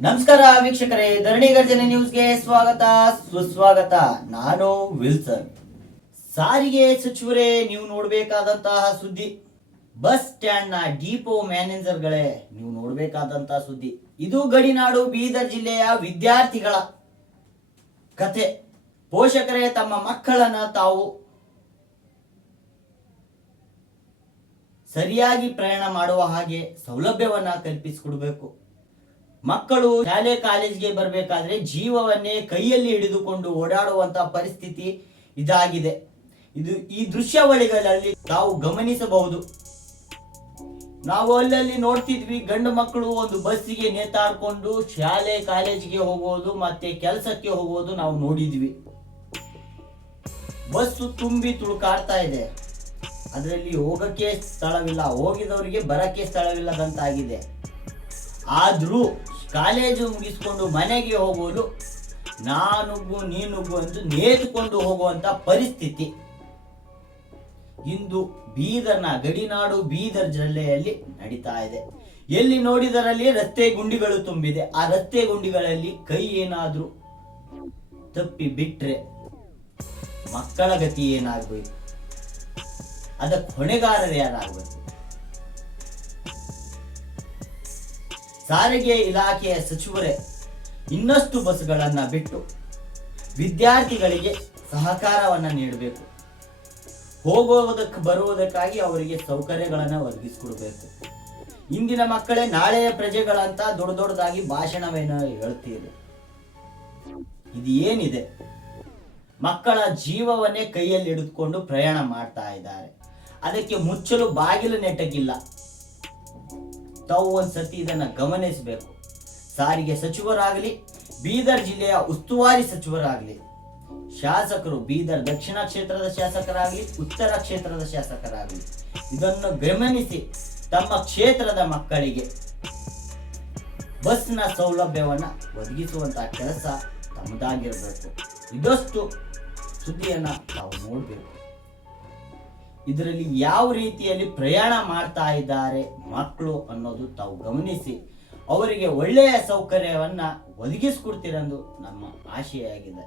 ನಮಸ್ಕಾರ ವೀಕ್ಷಕರೇ, ಧರಣಿ ಗರ್ಜನೆ ನ್ಯೂಸ್ಗೆ ಸ್ವಾಗತ, ಸುಸ್ವಾಗತ. ನಾನು ವಿಲ್ಸನ್. ಸಾರಿಗೆ ಸಚಿವರೇ, ನೀವು ನೋಡಬೇಕಾದಂತಹ ಸುದ್ದಿ. ಬಸ್ ಸ್ಟ್ಯಾಂಡ್ನ ಡಿಪೋ ಮ್ಯಾನೇಜರ್ಗಳೇ, ನೀವು ನೋಡಬೇಕಾದಂತಹ ಸುದ್ದಿ. ಇದು ಗಡಿನಾಡು ಬೀದರ್ ಜಿಲ್ಲೆಯ ವಿದ್ಯಾರ್ಥಿಗಳ ಕತೆ. ಪೋಷಕರೇ, ತಮ್ಮ ಮಕ್ಕಳನ್ನ ತಾವು ಸರಿಯಾಗಿ ಪ್ರಯಾಣ ಮಾಡುವ ಹಾಗೆ ಸೌಲಭ್ಯವನ್ನ ಕಲ್ಪಿಸಿಕೊಡ್ಬೇಕು. ಮಕ್ಕಳು ಶಾಲೆ ಕಾಲೇಜ್ಗೆ ಬರಬೇಕಾದ್ರೆ ಜೀವವನ್ನೇ ಕೈಯಲ್ಲಿ ಹಿಡಿದುಕೊಂಡು ಓಡಾಡುವಂತ ಪರಿಸ್ಥಿತಿ ಇದಾಗಿದೆ. ಇದು ಈ ದೃಶ್ಯಾವಳಿಗಳಲ್ಲಿ ನಾವು ಗಮನಿಸಬಹುದು. ನಾವು ಅಲ್ಲಲ್ಲಿ ನೋಡ್ತಿದ್ವಿ, ಗಂಡು ಮಕ್ಕಳು ಒಂದು ಬಸ್ಸಿಗೆ ನೇತಾಡ್ಕೊಂಡು ಶಾಲೆ ಕಾಲೇಜಿಗೆ ಹೋಗೋದು ಮತ್ತೆ ಕೆಲಸಕ್ಕೆ ಹೋಗೋದು ನಾವು ನೋಡಿದ್ವಿ. ಬಸ್ಸು ತುಂಬಿ ತುಳುಕಾಡ್ತಾ ಇದೆ. ಅದರಲ್ಲಿ ಹೋಗಕ್ಕೆ ಸ್ಥಳವಿಲ್ಲ, ಹೋಗಿದವರಿಗೆ ಬರಕ್ಕೆ ಸ್ಥಳವಿಲ್ಲದಂತಾಗಿದೆ. ಆದ್ರೂ ಕಾಲೇಜು ಮುಗಿಸ್ಕೊಂಡು ಮನೆಗೆ ಹೋಗೋದು ನಾನುಗ್ಗು ನೀನುಗ್ಗು ಎಂದು ನೇತುಕೊಂಡು ಹೋಗುವಂತ ಪರಿಸ್ಥಿತಿ. ಇಂದು ಬೀದರ್ನ ಗಡಿನಾಡು ಬೀದರ್ ಜಿಲ್ಲೆಯಲ್ಲಿ ನಡೀತಾ ಇದೆ. ಎಲ್ಲಿ ನೋಡಿದರಲ್ಲಿ ರಸ್ತೆ ಗುಂಡಿಗಳು ತುಂಬಿದೆ. ಆ ರಸ್ತೆ ಗುಂಡಿಗಳಲ್ಲಿ ಕೈ ಏನಾದರೂ ತಪ್ಪಿ ಬಿಟ್ರೆ ಮಕ್ಕಳ ಗತಿ ಏನಾಗಬೇಕು? ಅದಕ್ಕೆ ಹೊಣೆಗಾರರು ಯಾರಾಗಬೇಕು? ಸಾರಿಗೆ ಇಲಾಖೆಯ ಸಚಿವರೇ, ಇನ್ನಷ್ಟು ಬಸ್ಗಳನ್ನು ಬಿಟ್ಟು ವಿದ್ಯಾರ್ಥಿಗಳಿಗೆ ಸಹಕಾರವನ್ನ ನೀಡಬೇಕು. ಹೋಗುವುದಕ್ಕೆ ಬರುವುದಕ್ಕಾಗಿ ಅವರಿಗೆ ಸೌಕರ್ಯಗಳನ್ನು ಒದಗಿಸಿಕೊಡಬೇಕು. ಇಂದಿನ ಮಕ್ಕಳೇ ನಾಳೆಯ ಪ್ರಜೆಗಳಂತ ದೊಡ್ಡ ದೊಡ್ಡದಾಗಿ ಭಾಷಣವೇನ ಹೇಳ್ತೀರಿ ಇದು ಏನಿದೆ? ಮಕ್ಕಳ ಜೀವವನ್ನೇ ಕೈಯಲ್ಲಿ ಹಿಡಿದುಕೊಂಡು ಪ್ರಯಾಣ ಮಾಡ್ತಾ ಇದ್ದಾರೆ. ಅದಕ್ಕೆ ಮುಚ್ಚಲು ಬಾಗಿಲು ನೆಟ್ಟಗಿಲ್ಲ. ತಾವು ಒಂದ್ಸತಿ ಇದನ್ನು ಗಮನಿಸಬೇಕು. ಸಾರಿಗೆ ಸಚಿವರಾಗಲಿ, ಬೀದರ್ ಜಿಲ್ಲೆಯ ಉಸ್ತುವಾರಿ ಸಚಿವರಾಗಲಿ, ಶಾಸಕರು ಬೀದರ್ ದಕ್ಷಿಣ ಕ್ಷೇತ್ರದ ಶಾಸಕರಾಗಲಿ, ಉತ್ತರ ಕ್ಷೇತ್ರದ ಶಾಸಕರಾಗಲಿ, ಇದನ್ನು ಗಮನಿಸಿ ತಮ್ಮ ಕ್ಷೇತ್ರದ ಮಕ್ಕಳಿಗೆ ಬಸ್ನ ಸೌಲಭ್ಯವನ್ನ ಒದಗಿಸುವಂತಹ ಕೆಲಸ ತಮ್ಮದಾಗಿರಬೇಕು. ಇದಷ್ಟು ಸುದ್ದಿಯನ್ನು ನಾವು ನೋಡಬೇಕು. ಇದರಲ್ಲಿ ಯಾವ ರೀತಿಯಲ್ಲಿ ಪ್ರಯಾಣ ಮಾಡ್ತಾ ಇದ್ದಾರೆ ಮಕ್ಕಳು ಅನ್ನೋದು ತಾವು ಗಮನಿಸಿ. ಅವರಿಗೆ ಒಳ್ಳೆಯ ಸೌಕರ್ಯವನ್ನು ಒದಗಿಸ್ಕೊಡ್ತೀರೆಂದು ನಮ್ಮ ಆಶೆಯಾಗಿದೆ.